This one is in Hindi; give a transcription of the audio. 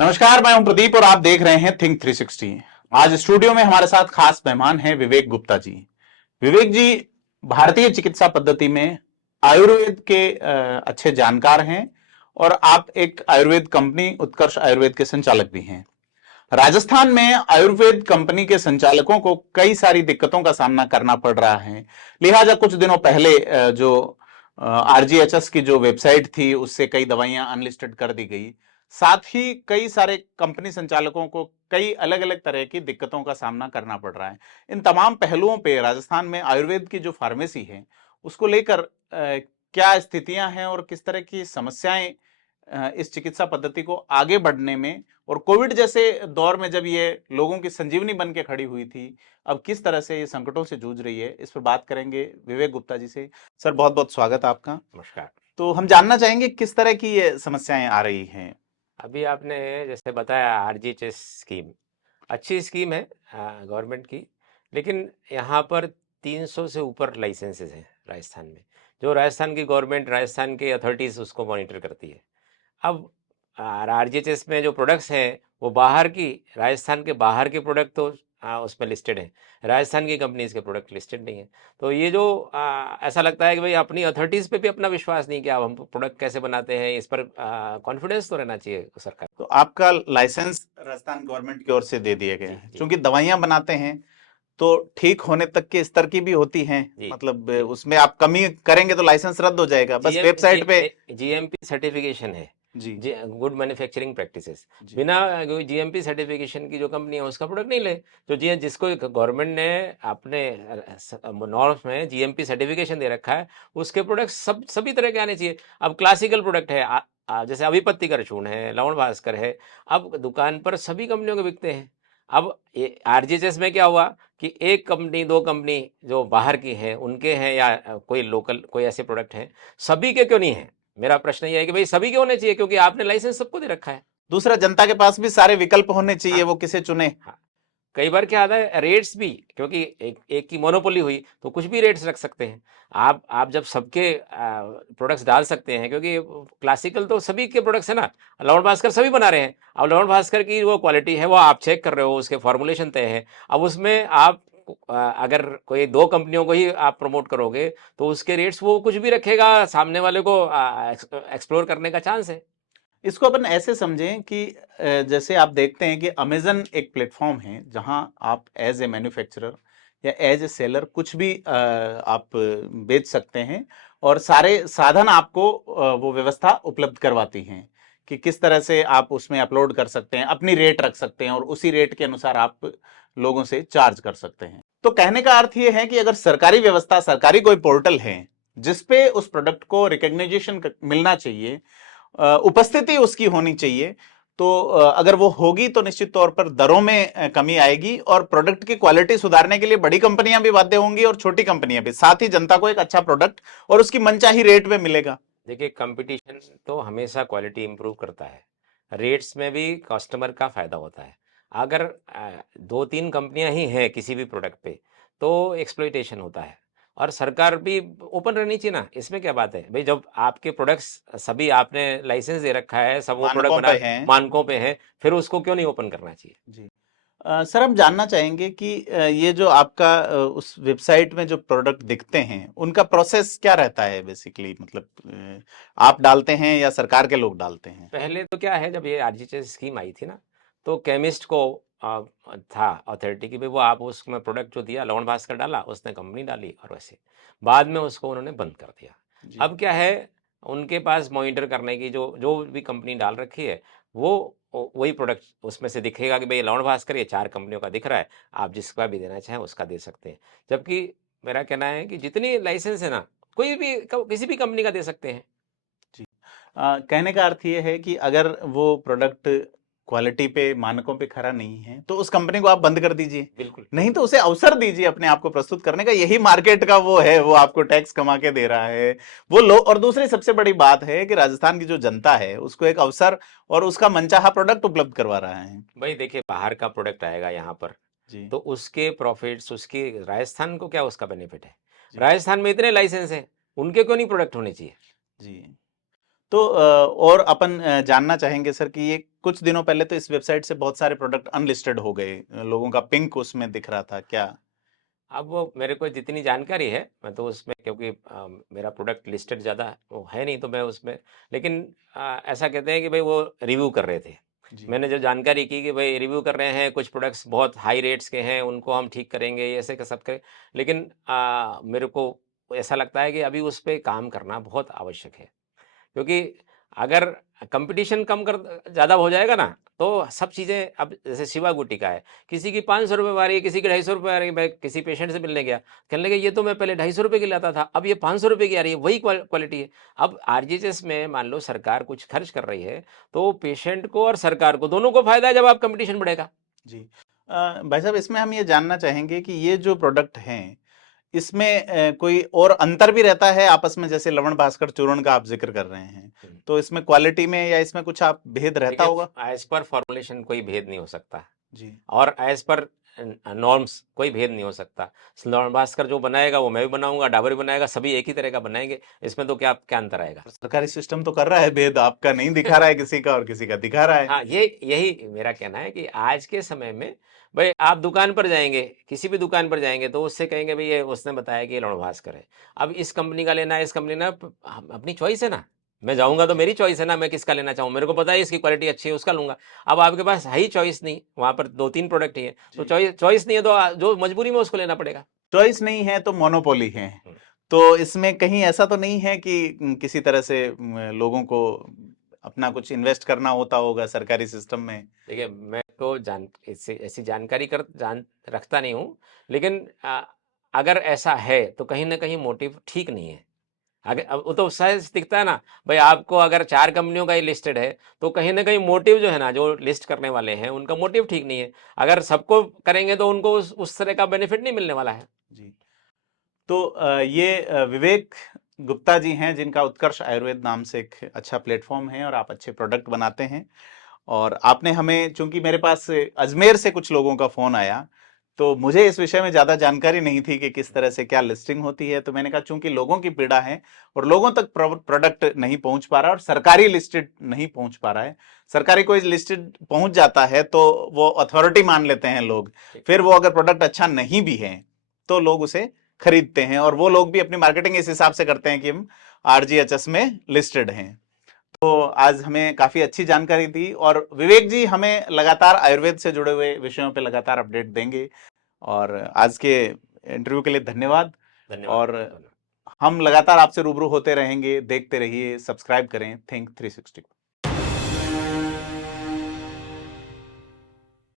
नमस्कार, मैं हूं प्रदीप और आप देख रहे हैं थिंक 360। आज स्टूडियो में हमारे साथ खास मेहमान हैं विवेक गुप्ता जी। विवेक जी भारतीय चिकित्सा पद्धति में आयुर्वेद के अच्छे जानकार हैं और आप एक आयुर्वेद कंपनी उत्कर्ष आयुर्वेद के संचालक भी हैं। राजस्थान में आयुर्वेद कंपनी के संचालकों को कई सारी दिक्कतों का सामना करना पड़ रहा है। लिहाजा कुछ दिनों पहले जो आरजीएचएस की जो वेबसाइट थी उससे कई दवाइयां अनलिस्टेड कर दी गई। साथ ही कई सारे कंपनी संचालकों को कई अलग अलग तरह की दिक्कतों का सामना करना पड़ रहा है। इन तमाम पहलुओं पे राजस्थान में आयुर्वेद की जो फार्मेसी है उसको लेकर क्या स्थितियां हैं और किस तरह की समस्याएं इस चिकित्सा पद्धति को आगे बढ़ने में और कोविड जैसे दौर में जब ये लोगों की संजीवनी बन के खड़ी हुई थी, अब किस तरह से ये संकटों से जूझ रही है, इस पर बात करेंगे विवेक गुप्ता जी से। सर बहुत बहुत स्वागत आपका। नमस्कार। तो हम जानना चाहेंगे किस तरह की ये समस्याएं आ रही हैं। अभी आपने जैसे बताया आरजीएचएस स्कीम अच्छी स्कीम है गवर्नमेंट की, लेकिन यहाँ पर 300 से ऊपर लाइसेंसेस हैं राजस्थान में, जो राजस्थान की गवर्नमेंट, राजस्थान की अथॉरिटीज़ उसको मॉनिटर करती है। अब आरजीएचएस में जो प्रोडक्ट्स हैं वो बाहर की, राजस्थान के बाहर के प्रोडक्ट तो उसमें लिस्टेड हैं, राजस्थान की कंपनीज के प्रोडक्ट लिस्टेड नहीं है। तो ये जो ऐसा लगता है कि भाई अपनी अथॉरिटीज़ पे भी अपना विश्वास नहीं कि अब हम प्रोडक्ट कैसे बनाते हैं, इस पर कॉन्फिडेंस तो रहना चाहिए सरकार। तो आपका लाइसेंस राजस्थान गवर्नमेंट की ओर से दे दिया गया जी है, जी क्योंकि दवाइयां बनाते हैं तो ठीक होने तक के स्तर की भी होती हैं। जी मतलब जी। उसमें आप कमी करेंगे तो लाइसेंस रद्द हो जाएगा, बस वेबसाइट पे। जीएमपी सर्टिफिकेशन है, जी जी गुड मैन्युफैक्चरिंग प्रैक्टिसेस। जी बिना जीएमपी सर्टिफिकेशन की जो कंपनी है उसका प्रोडक्ट नहीं ले। जो जी जिसको गवर्नमेंट ने अपने नॉर्म्स में जीएमपी सर्टिफिकेशन दे रखा है उसके प्रोडक्ट सभी तरह के आने चाहिए। अब क्लासिकल प्रोडक्ट है, जैसे अभिपत्ति कर चूर्ण है, लवण भास्कर है, अब दुकान पर सभी कंपनियों के बिकते हैं। अब आरजीएचएस में क्या हुआ कि एक कंपनी, दो कंपनी जो बाहर की है उनके हैं, या कोई लोकल कोई ऐसे प्रोडक्ट हैं, सभी के क्यों नहीं है? मेरा प्रश्न ये है कि भाई सभी के होने चाहिए, क्योंकि आपने लाइसेंस सबको दे रखा है। दूसरा, जनता के पास भी सारे विकल्प होने चाहिए, हाँ वो किसे चुने। हाँ। कई बार क्या आता है रेट्स भी, क्योंकि एक एक की मोनोपोली हुई तो कुछ भी रेट्स रख सकते हैं। आप जब सबके प्रोडक्ट्स डाल सकते हैं, क्योंकि क्लासिकल तो सभी के प्रोडक्ट्स है ना, लवण भास्कर सभी बना रहे हैं। अब लवण भास्कर की वो क्वालिटी है वो आप चेक कर रहे हो, उसके फॉर्मुलेशन तय है। अब उसमें आप अगर कोई दो कंपनियों को ही आप प्रमोट करोगे तो उसके रेट्स वो कुछ भी रखेगा, सामने वाले को एक्सप्लोर करने का चांस है। इसको अपन ऐसे समझें कि जैसे आप देखते हैं कि अमेजन एक प्लेटफॉर्म है जहां आप एज ए मैन्युफैक्चरर या एज ए सेलर कुछ भी आप बेच सकते हैं और सारे साधन आपको वो व्यवस्था उपलब्ध करवाती हैं कि किस तरह से आप उसमें अपलोड कर सकते हैं, अपनी रेट रख सकते हैं और उसी रेट के अनुसार आप लोगों से चार्ज कर सकते हैं। तो कहने का अर्थ ये है कि अगर सरकारी व्यवस्था, सरकारी कोई पोर्टल है जिसपे उस प्रोडक्ट को रिकग्निशन मिलना चाहिए, उपस्थिति उसकी होनी चाहिए, तो अगर वो होगी तो निश्चित तौर पर दरों में कमी आएगी और प्रोडक्ट की क्वालिटी सुधारने के लिए बड़ी कंपनियां भी बाध्य होंगी और छोटी कंपनियां भी, साथ ही जनता को एक अच्छा प्रोडक्ट और उसकी मनचाही रेट में मिलेगा। देखिए कंपटीशन तो हमेशा क्वालिटी इंप्रूव करता है, रेट्स में भी कस्टमर का फ़ायदा होता है। अगर दो तीन कंपनियां ही हैं किसी भी प्रोडक्ट पे तो एक्सप्लॉइटेशन होता है, और सरकार भी ओपन रहनी चाहिए ना, इसमें क्या बात है भाई? जब आपके प्रोडक्ट्स सभी आपने लाइसेंस दे रखा है, सब वो प्रोडक्ट मानकों बना पे हैं। मानकों पे है, फिर उसको क्यों नहीं ओपन करना चाहिए? जी। सर हम जानना चाहेंगे कि ये जो आपका उस वेबसाइट में जो प्रोडक्ट दिखते हैं उनका प्रोसेस क्या रहता है बेसिकली, मतलब आप डालते हैं या सरकार के लोग डालते हैं। पहले तो क्या है, जब ये आरजीएचएस स्कीम आई थी ना, तो केमिस्ट को था अथॉरिटी की भाई वो आप उसमें प्रोडक्ट जो दिया, लवण भास्कर डाला, उसने कंपनी डाली, और वैसे बाद में उसको उन्होंने बंद कर दिया। जी अब क्या है, उनके पास मॉनिटर करने की जो जो भी कंपनी डाल रखी है वो वही प्रोडक्ट उसमें से दिखेगा कि भाई लवण भास्कर ये चार कंपनियों का दिख रहा है, आप जिसका भी देना चाहें उसका दे सकते हैं। जबकि मेरा कहना है कि जितनी लाइसेंस है ना, कोई भी किसी भी कंपनी का दे सकते हैं। जी। कहने का अर्थ ये है कि अगर वो प्रोडक्ट क्वालिटी पे, मानकों पे खरा नहीं है तो उस कंपनी को आप बंद कर दीजिए, बिल्कुल नहीं तो बिल्कुल। उसे अवसर दीजिए अपने आप को प्रस्तुत करने का। यही मार्केट का वो है, वो आपको टैक्स कमा के दे रहा है वो लो। और दूसरी सबसे बड़ी बात है कि राजस्थान की जो जनता है उसको एक अवसर और उसका मनचाहा प्रोडक्ट उपलब्ध करवा रहा है। भाई देखिए बाहर का प्रोडक्ट आएगा यहाँ पर जी तो उसके प्रॉफिट्स, उसकी राजस्थान को क्या उसका बेनिफिट है? जी राजस्थान में इतने लाइसेंस हैं, उनके क्यों नहीं प्रोडक्ट होने चाहिए? जी। तो और अपन जानना चाहेंगे सर कि ये कुछ दिनों पहले तो इस वेबसाइट से बहुत सारे प्रोडक्ट अनलिस्टेड हो गए, लोगों का पिंक उसमें दिख रहा था क्या? अब वो मेरे को जितनी जानकारी है, मैं तो उसमें, क्योंकि मेरा प्रोडक्ट लिस्टेड ज़्यादा वो है नहीं, तो मैं उसमें, लेकिन ऐसा कहते हैं कि भाई वो रिव्यू कर रहे थे। जी मैंने जो जानकारी की कि भाई रिव्यू कर रहे हैं, कुछ प्रोडक्ट्स बहुत हाई रेट्स के हैं, उनको हम ठीक करेंगे, ये ऐसे का सब करें। लेकिन मेरे को ऐसा लगता है कि अभी उस पर काम करना बहुत आवश्यक है, क्योंकि अगर कंपटीशन कम कर ज़्यादा हो जाएगा ना, तो सब चीज़ें, अब जैसे शिवा गुटिका है, किसी की 500 रुपये आ रही है, किसी की 250 रुपये आ रही है। मैं किसी पेशेंट से मिलने गया, कहने लगे ये तो मैं पहले 250 रुपये की लाता था, अब ये 500 रुपये की आ रही है, वही क्वालिटी है। अब आरजीएचएस में मान लो सरकार कुछ खर्च कर रही है, तो पेशेंट को और सरकार को दोनों को फायदा है जब आप कंपटीशन बढ़ेगा। जी। भाई साहब, इसमें हम ये जानना चाहेंगे कि ये जो प्रोडक्ट हैं, इसमें कोई और अंतर भी रहता है आपस में, जैसे लवण भास्कर चूर्ण का आप जिक्र कर रहे हैं, तो इसमें क्वालिटी में या इसमें कुछ आप भेद रहता होगा? देखिए, एज पर फॉर्मुलेशन कोई भेद नहीं हो सकता, जी और एज पर नॉर्म्स कोई भेद नहीं हो सकता। लवण भास्कर जो बनाएगा वो मैं भी बनाऊंगा, डाबर भी बनाएगा, सभी एक ही तरह का बनाएंगे, इसमें तो क्या क्या अंतर आएगा? सरकारी सिस्टम तो कर रहा है भेद, आपका नहीं दिखा रहा है किसी का और किसी का दिखा रहा है। हाँ, ये यही मेरा कहना है कि आज के समय में भाई आप दुकान पर जाएंगे, किसी भी दुकान पर जाएंगे, तो उससे कहेंगे भाई ये उसने बताया कि ये लवण भास्कर है, अब इस कंपनी का लेना है, इस कंपनी ना, अपनी चॉइस है ना। मैं जाऊंगा तो मेरी चॉइस है ना, मैं किसका लेना चाहूँ, मेरे को पता है इसकी क्वालिटी अच्छी है, उसका लूंगा। अब आपके पास है ही चॉइस नहीं, वहां पर 2-3 प्रोडक्ट ही है, तो चॉइस नहीं है, तो जो मजबूरी में उसको लेना पड़ेगा। चॉइस नहीं है तो मोनोपोली है। तो इसमें कहीं ऐसा तो नहीं है कि किसी तरह से लोगों को अपना कुछ इन्वेस्ट करना होता होगा सरकारी सिस्टम में? देखिए, मैं तो ऐसी जानकारी रखता नहीं हूँ, लेकिन अगर ऐसा है तो कहीं ना कहीं मोटिव ठीक नहीं है। अगर अब वो तो शायद दिखता है ना, भाई आपको अगर 4 कंपनियों का ही लिस्टेड है, तो कहीं ना कहीं मोटिव जो है ना, जो लिस्ट करने वाले हैं उनका मोटिव ठीक नहीं है। अगर सबको करेंगे तो उनको उस तरह का बेनिफिट नहीं मिलने वाला है। जी। तो ये विवेक गुप्ता जी हैं, जिनका उत्कर्ष आयुर्वेद नाम से एक अच्छा प्लेटफॉर्म है और आप अच्छे प्रोडक्ट बनाते हैं। और आपने हमें, चूंकि मेरे पास अजमेर से कुछ लोगों का फोन आया, तो मुझे इस विषय में ज्यादा जानकारी नहीं थी कि किस तरह से क्या लिस्टिंग होती है, तो मैंने कहा चूंकि लोगों की पीड़ा है और लोगों तक प्रोडक्ट नहीं पहुंच पा रहा और सरकारी लिस्टेड नहीं पहुंच पा रहा है, सरकारी कोई लिस्टेड पहुंच जाता है तो वो अथॉरिटी मान लेते हैं लोग, फिर वो अगर प्रोडक्ट अच्छा नहीं भी है तो लोग उसे खरीदते हैं, और वो लोग भी अपनी मार्केटिंग इस हिसाब से करते हैं कि हम आरजीएचएस में लिस्टेड हैं। तो आज हमें काफी अच्छी जानकारी दी, और विवेक जी हमें लगातार आयुर्वेद से जुड़े हुए विषयों पे लगातार अपडेट देंगे। और आज के इंटरव्यू के लिए धन्यवाद। धन्यवाद। और हम लगातार आपसे रूबरू होते रहेंगे, देखते रहिए, सब्सक्राइब करें थिंक 360।